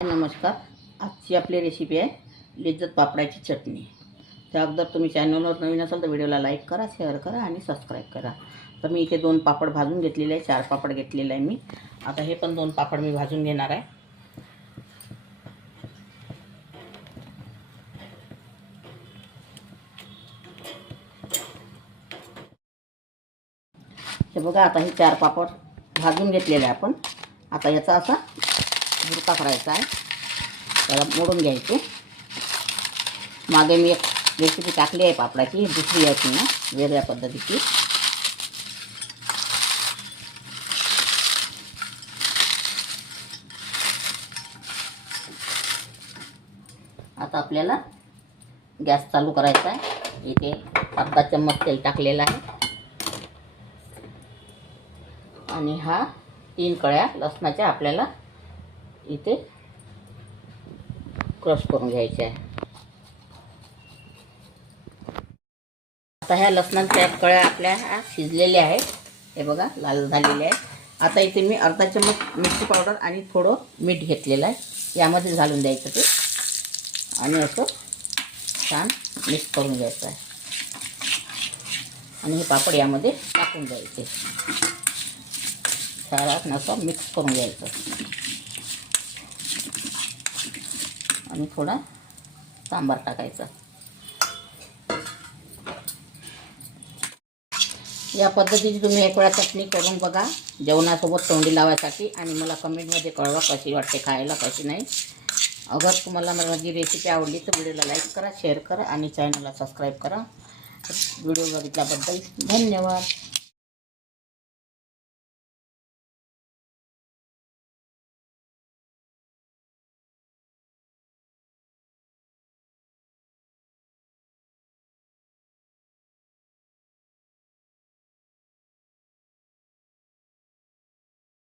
नमस्कार. आजची आपली रेसिपी आहे लिज्जत पापडाची चटणी. त्या अगोदर तुम्ही चॅनलवर नवीन असाल तर व्हिडिओला लाईक करा, शेअर करा आणि सबस्क्राईब करा. तर मी इथे 2 पापड भाजून घेतलेले आहे, 4 पापड घेतलेले आहे मी. आता हे पण 2 पापड मी भाजून घेणार आहे. हे बघा, आता हे 4 पापड भाजून घेतलेले आहे आपण. आता याचा असा बुरका करायचा आहे, त्याला मोडून घ्यायचे. मागे मी एक रेसिपी टाकली आहे पापडाची, दुसरी आहे ती ना वेगळ्या पद्धतीची. आता आपल्याला गॅस चालू करायचा आहे. इथे अर्धा चम्मच तेल टाकलेलं आहे आणि हा 3 कळ्या लसणाच्या आपल्याला इथे क्रश करून घ्यायचे आहे. आता ह्या लसणाच्या कळ्या आपल्या शिजलेल्या आहेत. हे बघा, लाल झालेले आहेत. आता इथे मी अर्धा चम्मच मिरची पावडर आणि थोडं मीठ घेतलेलं आहे, यामध्ये घालून द्यायचं ते आणि असं छान मिक्स करून घ्यायचं आहे. आणि हे पापड यामध्ये टाकून द्यायचे, छान असं मिक्स करून घ्यायचं आणि थोडा सांबार टाकायचा. या पद्धतीची तुम्ही एक वेळा चटणी करून बघा जेवणासोबत तोंडी लावायसाठी, आणि मला कमेंटमध्ये कळवा कशी वाटते खायला, कशी नाही. अगर तुम्हाला माझी रेसिपी आवडली तर व्हिडिओला लाईक करा, शेअर करा आणि चॅनलला सबस्क्राईब करा. व्हिडिओ बघितल्याबद्दल धन्यवाद.